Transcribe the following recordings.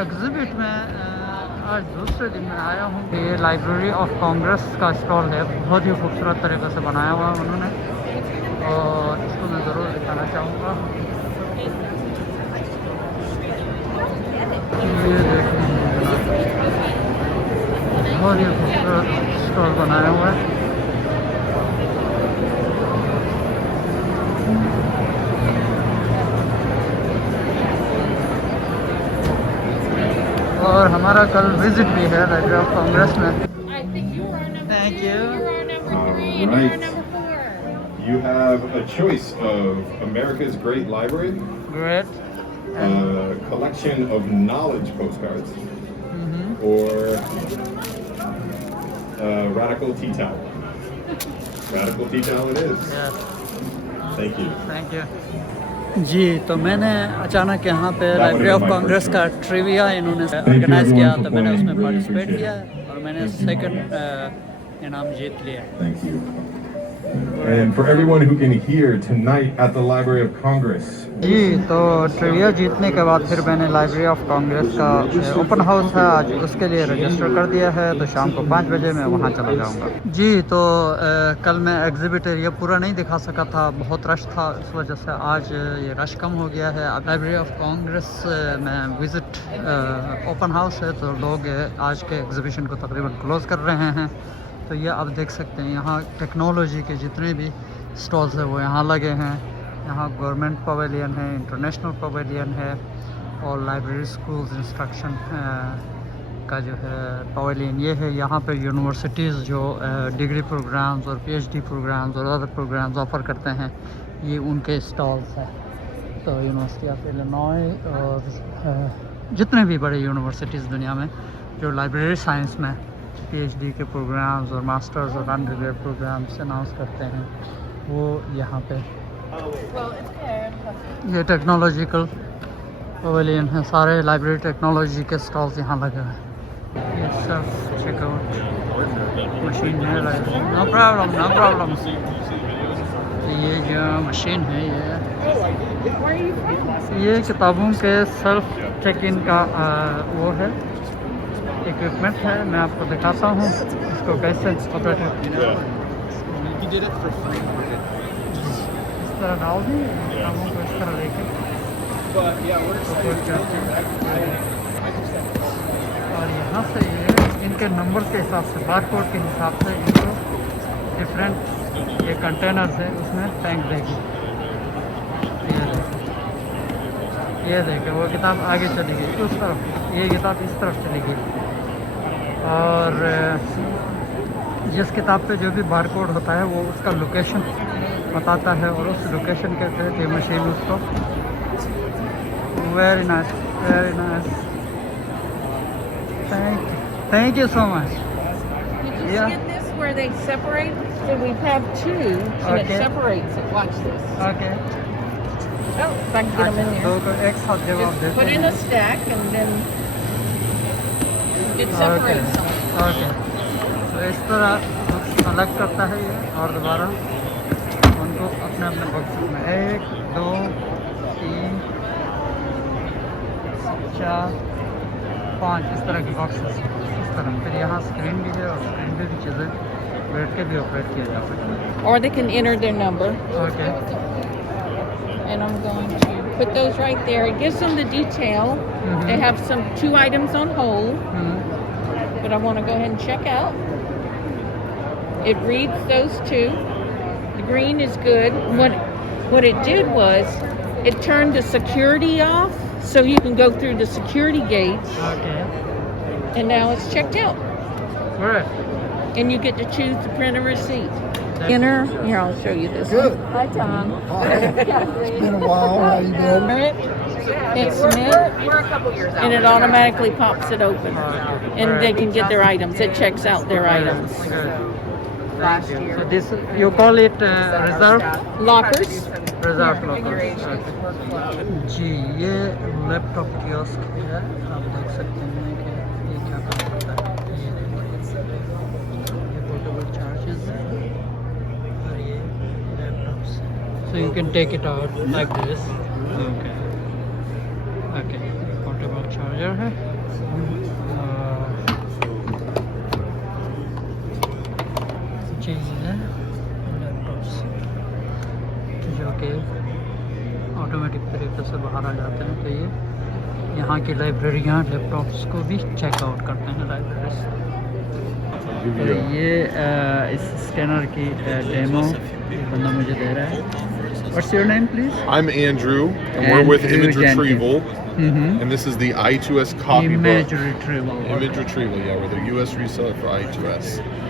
Exhibit में आज दूसरे दिन में आया हूँ। ये लाइब्रेरी ऑफ कांग्रेस का स्टॉल है, बहुत ही खूबसूरत तरीके से बनाया हुआ है उन्होंने, और इसको मैं ज़रूर दिखाना चाहूँगा। ये देखिए, बहुत ही खूबसूरत स्टॉल बनाया हुआ है। और हमारा कल विजिट भी है लाइब्रेरी ऑफ कांग्रेस में। Thank you. Right. You have a choice of America's Great Library, great. a collection of knowledge postcards, or Radical Tea Towel. Radical Tea Towel it is. Thank you. Thank you ji. तो मैंने अचानक यहाँ पे library of Congress का trivia इन्होंने organise किया, तो मैंने उसमें पार्टिसिपेट किया और मैंने सेकंड इनाम जीत लिया। Thank you. And for everyone who can hear tonight at the Library of Congress. जी, तो ट्रिविया जीतने के बाद फिर मैंने लाइब्रेरी ऑफ कांग्रेस का ओपन हाउस है आज, उसके लिए रजिस्टर कर दिया है, तो शाम को 5 बजे मैं वहाँ चला जाऊँगा। जी, तो कल मैं एग्ज़िबिट एरिया पूरा नहीं दिखा सका था, बहुत रश था, इस वजह से आज ये रश कम हो गया है। अब लाइब्रेरी ऑफ कांग्रेस में विज़िट ओपन हाउस है, तो लोग आज के एग्ज़िबिशन को तकरीबन क्लोज़ कर रहे हैं। तो ये आप देख सकते हैं, यहाँ टेक्नोलॉजी के जितने भी स्टॉल्स हैं वो यहाँ लगे हैं। यहाँ गवर्नमेंट पवेलियन है, इंटरनेशनल पवेलियन है, और लाइब्रेरी स्कूल्स इंस्ट्रक्शन का जो है पवेलियन ये है। यहाँ पे यूनिवर्सिटीज़ जो डिग्री प्रोग्राम्स और पीएचडी प्रोग्राम्स और अदर प्रोग्राम्स ऑफ़र करते हैं, ये उनके स्टॉल्स हैं। तो यूनिवर्सिटी ऑफ इलिनॉय और जितने भी बड़े यूनिवर्सिटीज़ दुनिया में जो लाइब्रेरी साइंस में पीएचडी के प्रोग्राम्स और मास्टर्स और अंडरग्रेड प्रोग्राम्स अनाउंस करते हैं, वो यहाँ पे ये टेक्नोलॉजिकल पवेलियन है। सारे लाइब्रेरी टेक्नोलॉजी के स्टॉल्स यहाँ लगे हुए हैं। ये सब चेकआउट मशीन है, नो प्रॉब्लम नो प्रॉब्लम। ये जो मशीन है ये किताबों के सेल्फ चेक इन का वो है, इक्विपमेंट है। मैं आपको दिखाता हूँ इसको कैसे ऑपरेट इस तरह डाल दी किताबों को, इस तरह लेके और यहाँ से ये इनके नंबर के हिसाब से, बारकोड के हिसाब से इनको डिफरेंट ये कंटेनर्स है उसमें टैंक देगी। ये देखे वो किताब आगे चली गई उस तरफ, ये किताब इस तरफ चली गई, और जिस किताब पे जो भी बारकोड होता है वो उसका लोकेशन बताता है, और उस लोकेशन के तहत ये मशीन उसको very nice thank you so much. Where they separate, so we have two, and it separates it. Watch this. Okay. Oh, if I can get them in दो there. को एक साथ जवाब Just देते put in a stack, and then it separates them. Okay, तो इस तरह अलग करता है ये, और दोबारा उनको अपने अपने बॉक्स में 1 2 3 4 5 इस तरह के बॉक्सेस, इस तरह। फिर यहाँ स्क्रीन भी है, और स्क्रीन पे भी चीज़ें बैठ के भी ऑपरेट किया जा सकता है। Or they can enter their number. Okay, And I'm going to put those right there. It gives them the detail. They have some 2 items on hold, but I want to go ahead and check out. It reads those 2. The green is good. What it did was it turned the security off, so you can go through the security gates, okay, and now it's checked out. Good. And you get to choose to print a receipt. Enter. Here, I'll show you this. Good. One. Hi, Tom. It's been a while. How you been? Hit submit, We're a couple years out. and it automatically pops it open, and they can get their items. It checks out their items. Last year. So this you call it reserve Lockers. reserve lockers. जी, ये laptop kiosk है, आप देख सकते हैं कि ये क्या काम करता है। ये देखो, ये पोर्टेबल चार्जेस है, और ये laptops, so you can take it out like this. Okay, portable charger है। चीज़ें हैं लैपटॉप्स जो कि ऑटोमेटिक तरीके से बाहर आ जाते हैं। तो ये यहाँ की लाइब्रेरियाँ लैपटॉप्स को भी चेकआउट करते हैं लाइब्रेरी से। तो ये इस स्कैनर की डेमो बंदा मुझे दे रहा है। What's your name, please? I'm Andrew, and we're with Andrew Image Jenkins. Retrieval, Mm-hmm. and this is the I2S copybook. Image retrieval. Image Retrieval, yeah, we're the US reseller for I2S.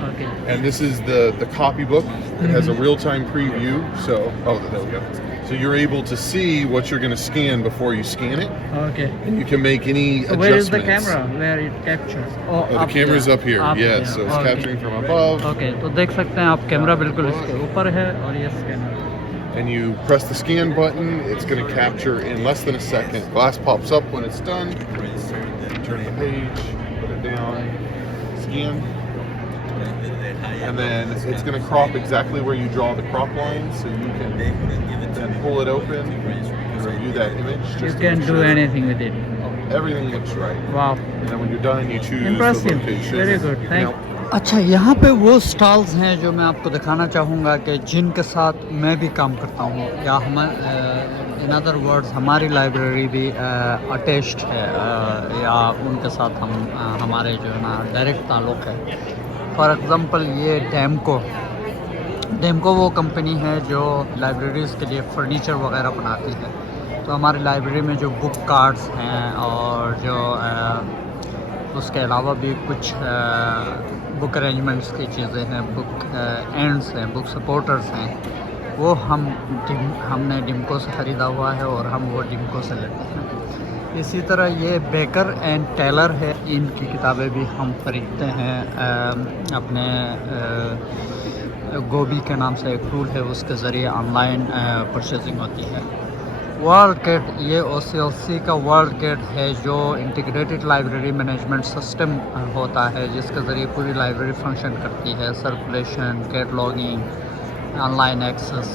Okay. And this is the copybook. It has a real-time preview, so, there we go. So you're able to see what you're going to scan before you scan it, Okay. and you can make any So adjustments. where is the camera? Where it captures? Oh, The camera's there. up here, yes, so it's Okay. capturing from above, Okay. तो देख सकते हैं आप camera बिल्कुल इसके ऊपर है और ये scanner. and you press the scan button, it's going to capture in less than a second. Glass pops up when it's done. Turn the page, put it down, scan. And then it's going to crop exactly where you draw the crop lines, so you can then pull it open and review that image. You Just to can make do sure anything with it. everything looks right. Wow. And then when you're done, you choose Impressive. the location. Very good. Now, Thank. अच्छा, यहाँ पे वो stalls हैं जो मैं आपको दिखाना चाहूँगा कि जिनके साथ मैं भी काम करता हूँ, या हम इन अदर वर्ड्स हमारी लाइब्रेरी भी अटैच्ड है या उनके साथ हमारे जो है ना डायरेक्ट ताल्लुक़ है। फॉर एग्ज़ाम्पल ये डेमको वो कंपनी है जो लाइब्रेरीज़ के लिए फ़र्नीचर वगैरह बनाती है। तो हमारी लाइब्रेरी में जो बुक कार्ड्स हैं और जो उसके अलावा भी कुछ बुक अरेंजमेंट्स की चीज़ें हैं, बुक एंड्स हैं, बुक सपोर्टर्स हैं, वो हमने डिम्को से ख़रीदा हुआ है और हम वो डिम्को से लेते हैं। इसी तरह ये बेकर एंड टेलर है, इनकी किताबें भी हम ख़रीदते हैं। अपने गोभी के नाम से एक टूल है, उसके ज़रिए ऑनलाइन परचेजिंग होती है। वर्ल्ड गेट, ये OCLC का वर्ल्ड गेट है जो इंटीग्रेटेड लाइब्रेरी मैनेजमेंट सिस्टम होता है, जिसके ज़रिए पूरी लाइब्रेरी फंक्शन करती है। सर्कुलेशन, कैटलॉगिंग, ऑनलाइन एक्सेस,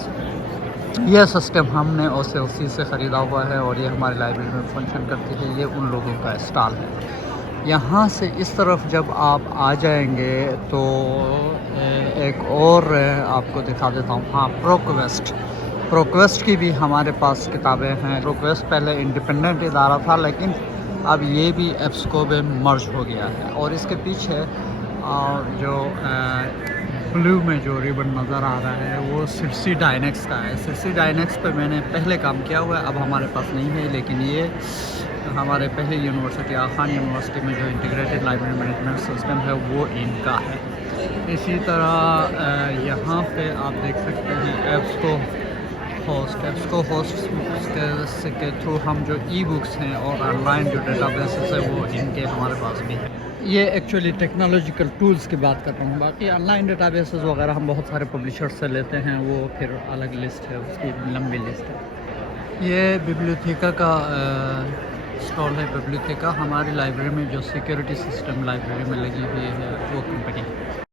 ये सिस्टम हमने OCLC से ख़रीदा हुआ है और ये हमारी लाइब्रेरी में फंक्शन करती है। ये उन लोगों का स्टॉल है। यहाँ से इस तरफ जब आप आ जाएंगे तो एक और आपको दिखा देता हूँ। हाँ, प्रोक्वेस्ट की भी हमारे पास किताबें हैं। प्रोक्वेस्ट पहले इंडिपेंडेंट इदारा था, लेकिन अब ये भी एप्सको में मर्ज हो गया है। और इसके पीछे जो ब्लू में जो रिबन नज़र आ रहा है वो सिरसी डायनेक्स का है। सिरसी डायनेक्स पे मैंने पहले काम किया हुआ है, अब हमारे पास नहीं है, लेकिन ये हमारे पहले यूनिवर्सिटी आखान यूनिवर्सिटी में जो इंटीग्रेटेड लाइब्रेरी मैनेजमेंट सिस्टम है वो इनका है। इसी तरह यहाँ पे आप देख सकते हैं एप्सको होस्ट के थ्रू हम जो ई बुक्स हैं और ऑनलाइन जो डेटाबेसेस है वो इनके हमारे पास भी है। ये एक्चुअली टेक्नोलॉजिकल टूल्स की बात कर रहा हूँ। बाकी ऑनलाइन डेटाबेसेस वगैरह हम बहुत सारे पब्लिशर्स से लेते हैं, वो फिर अलग लिस्ट है, उसकी लंबी लिस्ट है। ये बिब्लियोथेका का स्टॉल है। बिब्लियोथेका हमारी लाइब्रेरी में जो सिक्योरिटी सिस्टम लाइब्रेरी में लगी हुई है वो कंपनी है।